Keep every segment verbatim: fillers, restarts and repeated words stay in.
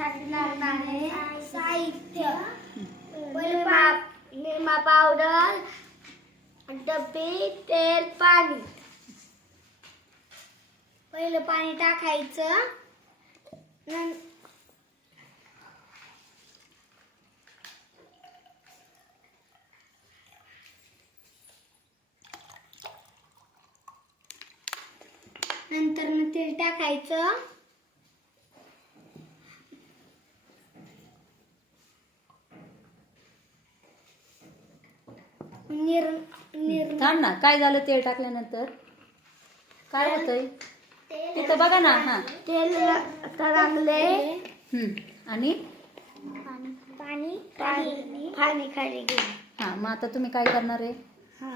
करण्यासाठी लागणारे साहित्य निरमा पावडर, डब्बी, तेल, पाणी. पहिलं पाणी टाकायचं. नंतर मग तेल टाकायचं. निर निर थांब ना, काय झालं तेल टाकल्यानंतर काय होतंय तिथं बघा ना. हा तेल तरंगले आणि पाणी पाणी पाणी खाली गेले. हा मग आता तुम्ही काय करणार आहे? हा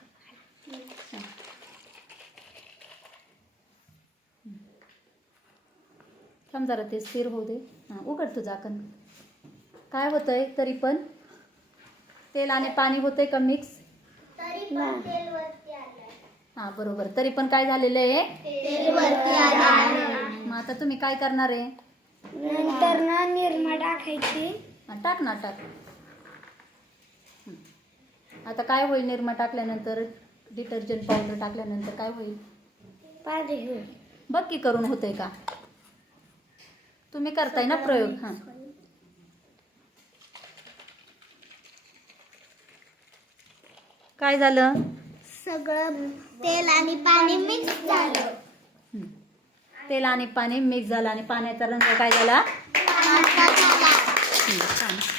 थांब जरा ते स्थिर होऊ दे. हा उघड तू झाकण. काय होतंय तरी पण तेल आणि पाणी होतंय का मिक्स? तरी पण तेल वरती आलंय. हा बरोबर. तरी पण काय झालेलं आहे? तेल वरती आलंय. मग आता तुम्ही काय करणार आहे? नंतर ना निरमा टाकायची. हा, टाक ना टाक. आता काय होईल निरमा टाकल्यानंतर? डिटर्जंट पावडर टाकल्यानंतर काय होईल? पाणी होईल. बघ की करून होतंय का? तुम्ही करताय ना प्रयोग. हा काय झालं? सगळं तेल आणि पाणी मिक्स झालं. तेल आणि पाणी मिक्स झालं आणि पाण्याचा रंग काय झाला? पांढरा झाला. छान.